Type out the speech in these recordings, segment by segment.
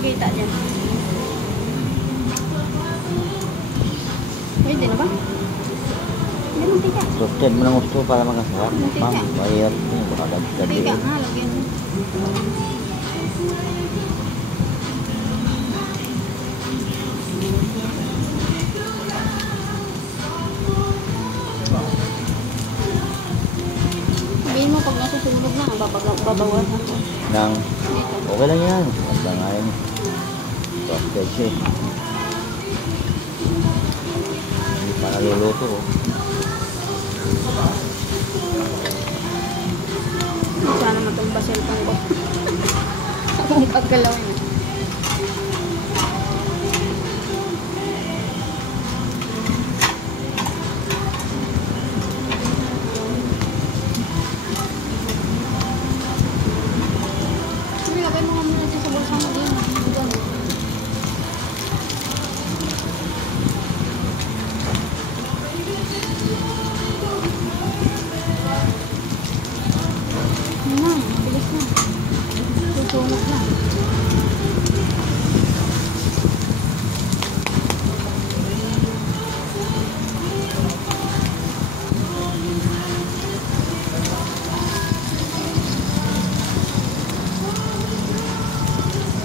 ang kita dyan. Pwede na ba? Hindi mo tika. Roasted mo ng gusto para makasarap. Ma'am, mahirap yun. Baka gabi. Tika nga, lagyan mo. Sabihin mo pag nasusunog na, babawasan ko. Nang, Dito. okay lang yan. Basta nga yun. Roasted siya eh. Hindi pa naluluto oh. Sana matumba cellphone ko. Kung paggalaw niya. Sige, lagay mo muna dyan sa bulsa mo din. Diyan. Ano na, mabilis na. Susunod na.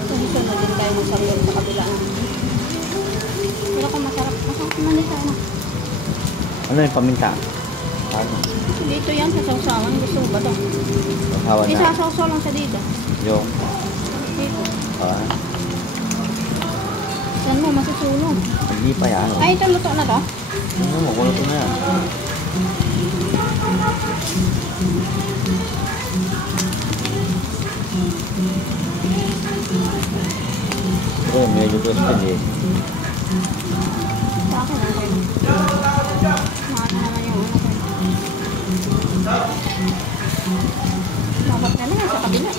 Kasi sunod din tayo ng sarili sa kabila. Pero kung masarap, masarap naman din sana. Ano yung paminta? Ano? Dito yan sa sausawan. Gusto mo ba ito? Kasawa na. Isasawsaw lang sa dito. Yung, Dito. Saan mo masusunog? hindi pa yan. Oh. Ay, ito luto na to. Ano mo, kulo ko na yan. Ito, medyo toasted eh. Sa akin, okay. Mahal na naman yung ano ko. Dapat na lang sa kabila.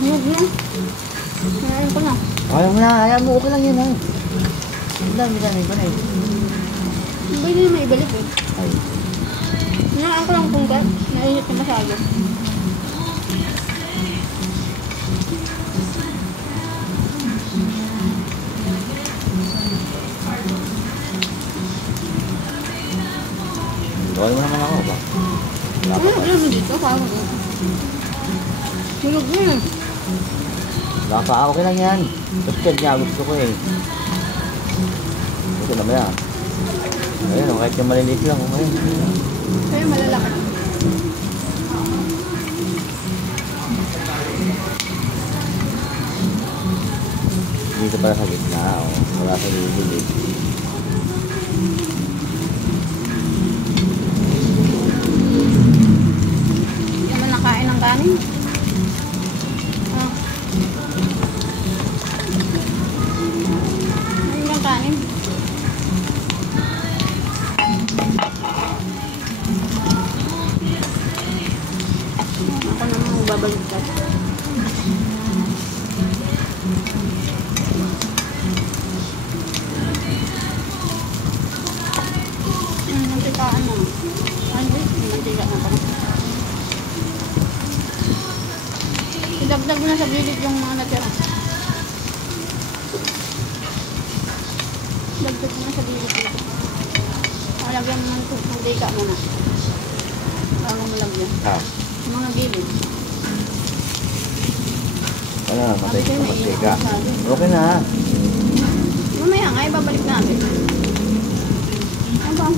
Huwag na. Ayaw ko na. Ayaw mo na, ayaw mo. Okay lang yan ah. Ang dami ko na eh. Hindi nyo na ibalik eh. Ay, Hinaan ko lang kung nainit na masyado. gawin mo naman ako ba? Wala pa Ano naman dito? Paano ko? Sunog na yan. Wala pa, okay lang yan. Toasted niya, gusto ko eh. Gusto naman yan. Ayun, kahit yung maliliit lang. Ayun. Kaya malalaki. Dito pala sa gitna. Oh. Wala sa gilid. Hindi naman nakain ng kanin. Ah. Ayun yung kanin. Ako naman magbabaliktad. Mantikaan na. Hindi, mantika na pala. Idagdag mo na sa bilig yung mga natira. Dagdag mo na sa bilig dito. Lagyan mo ng mantika muna. Bago mo lagyan. Ah, Mga gilid. ano na, matay ko mantika. Okay na. Mamaya nga, ibabalik natin. Ano ba?